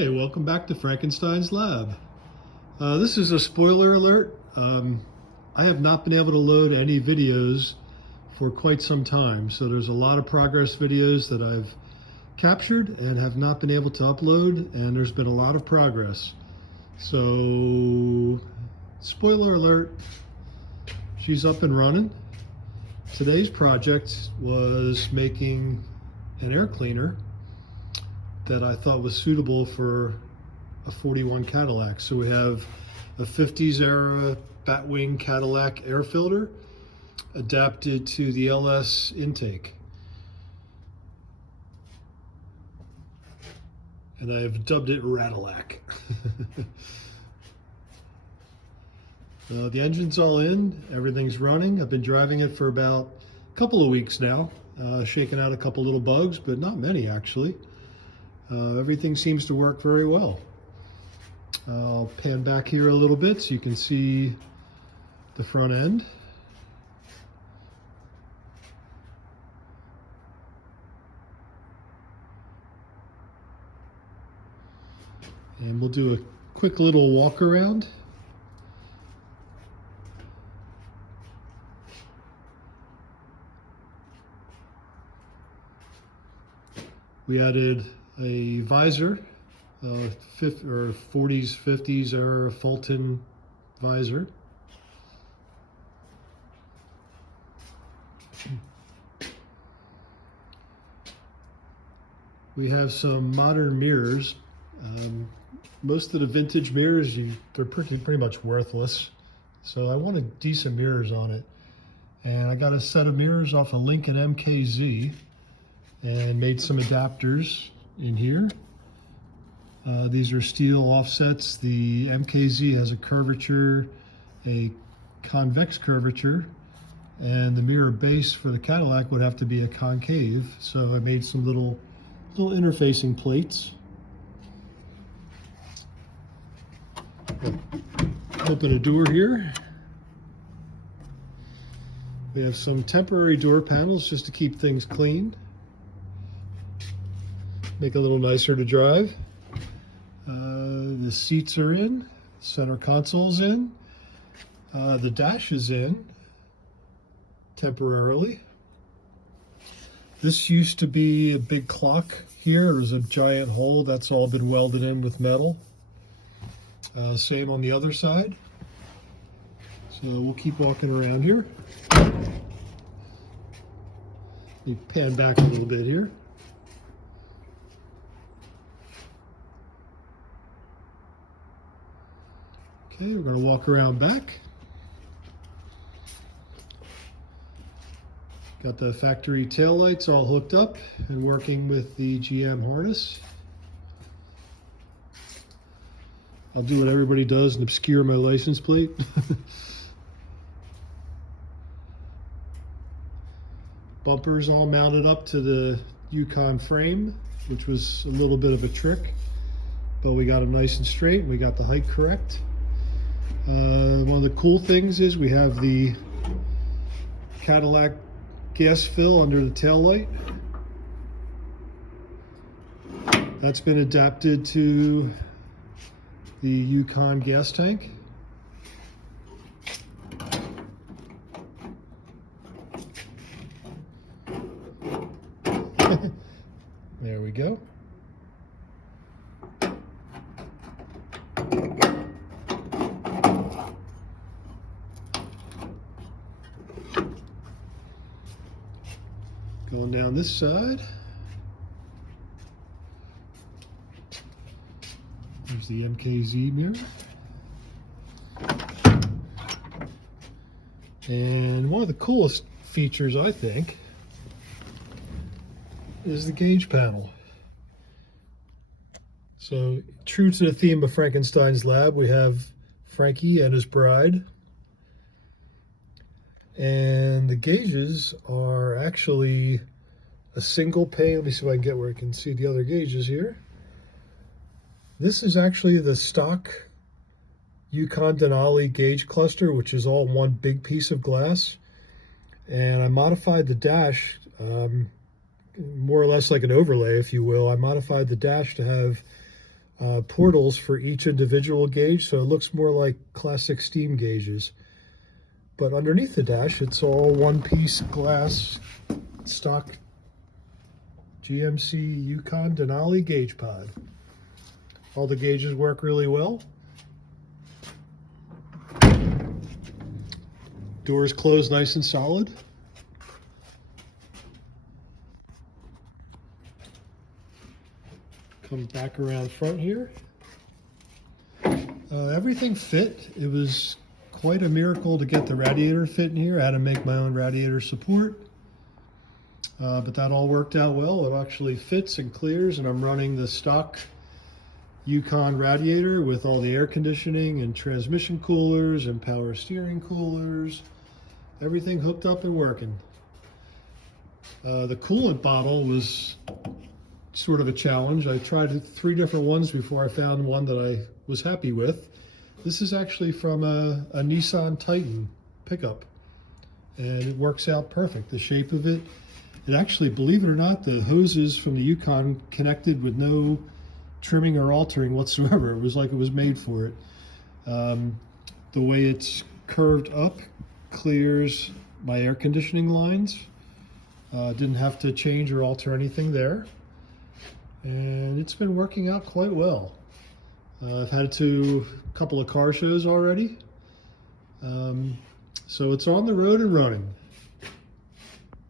Hey, welcome back to Frankenstein's Lab. This is a spoiler alert. I have not been able to load any videos for quite some time, so there's a lot of progress videos that I've captured and have not been able to upload, and there's been a lot of progress. So, spoiler alert, she's up and running. Today's project was making an air cleaner that I thought was suitable for a 41 Cadillac. So we have a 50s era Batwing Cadillac air filter adapted to the LS intake. And I've dubbed it Radillac. The engine's all in, everything's running. I've been driving it for about a couple of weeks now, shaking out a couple little bugs, but not many actually. Everything seems to work very well. I'll pan back here a little bit so you can see the front end. And we'll do a quick little walk around. We added a visor, 40s, 50s era Fulton visor. We have some modern mirrors. Most of the vintage mirrors, they're pretty much worthless. So I wanted decent mirrors on it. And I got a set of mirrors off a Lincoln MKZ and made some adapters in here. These are steel offsets. The MKZ has a curvature, a convex curvature, and the mirror base for the Cadillac would have to be a concave. So I made some little interfacing plates. Open a door here. We have some temporary door panels just to keep things clean. Make it a little nicer to drive. The seats are in, center console's in, the dash is in temporarily. This used to be a big clock here. There was a giant hole. That's all been welded in with metal. Same on the other side. So we'll keep walking around here. Let me pan back a little bit here. Okay, we're going to walk around back. Got the factory tail lights all hooked up and working with the GM harness. I'll do what everybody does and obscure my license plate. Bumpers all mounted up to the Yukon frame, which was a little bit of a trick, but we got them nice and straight and we got the height correct. One of the cool things is we have the Cadillac gas fill under the tail light. That's been adapted to the Yukon gas tank. There we go. Going down this side. There's the MKZ mirror. And one of the coolest features, I think, is the gauge panel. So, true to the theme of Frankenstein's Lab, we have Frankie and his bride. And the gauges are actually a single pane. Let me see if I can get where I can see the other gauges here. This is actually the stock Yukon Denali gauge cluster, which is all one big piece of glass. And I modified the dash, more or less like an overlay, if you will. I modified the dash to have portals for each individual gauge, so it looks more like classic steam gauges. But underneath the dash, it's all one-piece glass stock GMC Yukon Denali gauge pod. All the gauges work really well. Doors close nice and solid. Come back around front here. Everything fit. It was quite a miracle to get the radiator fit in here. I had to make my own radiator support. But that all worked out well. It actually fits and clears, and I'm running the stock Yukon radiator with all the air conditioning and transmission coolers and power steering coolers. Everything hooked up and working. The coolant bottle was sort of a challenge. I tried 3 different ones before I found one that I was happy with. This is actually from a Nissan Titan pickup, and it works out perfect. The shape of it, it actually, believe it or not, the hoses from the Yukon connected with no trimming or altering whatsoever. It was like it was made for it. The way it's curved up clears my air conditioning lines. Didn't have to change or alter anything there. And it's been working out quite well. I've had it to a couple of car shows already. So it's on the road and running.